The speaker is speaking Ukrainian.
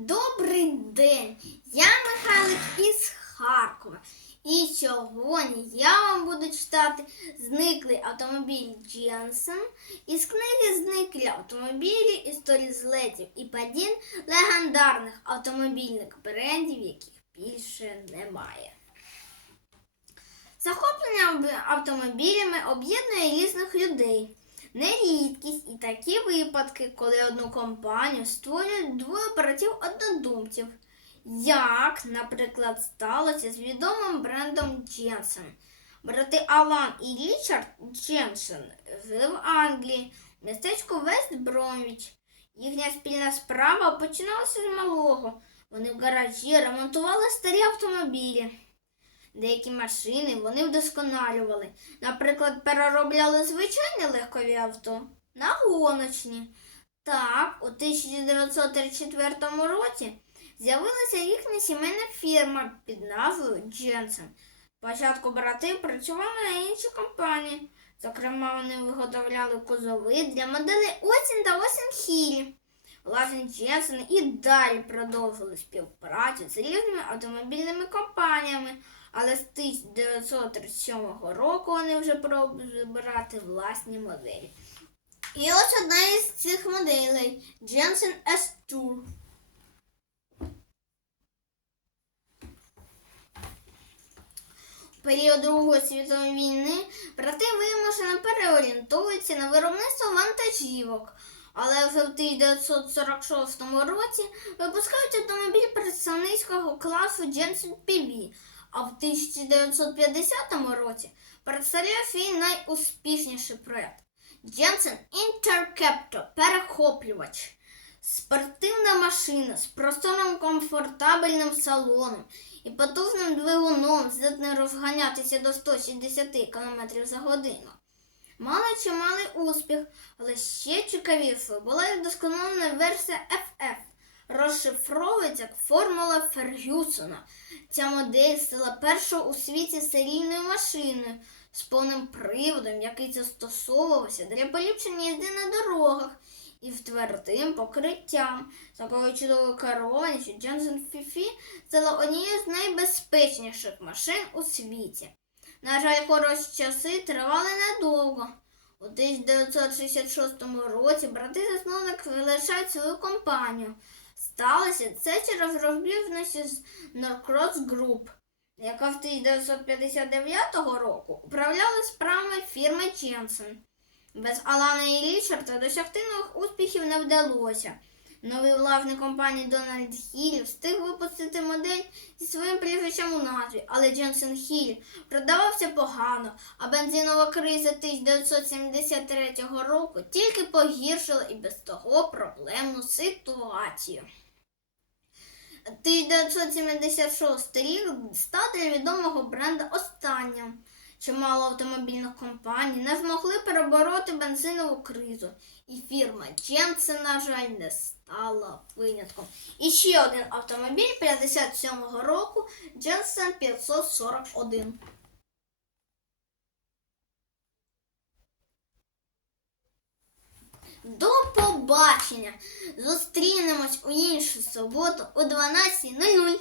Добрий день! Я Михайлик із Харкова. І сьогодні я вам буду читати Зниклий автомобіль Дженсен із книги Зниклі автомобілі історії злетів і падінь легендарних автомобільних брендів, яких більше немає. Захоплення автомобілями об'єднує різних людей. Не рідкість і такі випадки, коли одну компанію створюють двоє братів однодумців, як, наприклад, сталося з відомим брендом Дженсен. Брати Алан і Річард Дженсен жили в Англії, в містечку Вест Бромвіч. Їхня спільна справа починалася з малого. Вони в гаражі ремонтували старі автомобілі. Деякі машини вони вдосконалювали. Наприклад, переробляли звичайні легкові авто на гоночні. Так, у 1934 році з'явилася їхня сімейна фірма під назвою Дженсен. Спочатку брати працювали на інші компанії. Зокрема, вони виготовляли кузови для моделей Осінь та Осінь Хілі. Власне, Дженсен і далі продовжили співпрацю з різними автомобільними компаніями. Але з 1937 року вони вже пробували брати власні моделі. І ось одна із цих моделей S2. У період Другої світової війни брати вимушено переорієнтуються на виробництво вантажівок. Але вже в 1946 році випускають автомобіль представницького класу Jensen PB, а в 1950 році представляє свій найуспішніший проект Jensen Interceptor перехоплювач. Спортивна машина з просторим комфортабельним салоном і потужним двигуном здатна розганятися до 160 км за годину. Мала чималий успіх, але ще цікавішою була і вдосконалена версія FF. Розшифровується як формула Фергюсона. Ця модель стала першою у світі серійною машиною з повним приводом, який застосовувався для поліпшення їзди на дорогах і з твердим покриттям. Такою чудовою керованістю Джонсон Фіфі стала однією з найбезпечніших машин у світі. На жаль, хороші часи тривали недовго. У 1966 році брати-засновник залишають свою компанію. Сталося це через розбіжності з Norcross Group, яка в 1959 року управляла справами фірми Jensen. Без Алана і Річарда досягти нових успіхів не вдалося. Новий власник компанії Дональд Хіль встиг випустити модель зі своїм прізвищем у назві, але Дженсен Хіль продавався погано, а бензинова криза 1973 року тільки погіршила і без того проблемну ситуацію. 1976 рік для відомого бренда останнім. Чимало автомобільних компаній не змогли перебороти бензинову кризу, і фірма Jensen, на жаль, не стала винятком. І ще один автомобіль 57-го року Jensen 541. До побачення! Зустрінемось у іншу суботу о 12.00.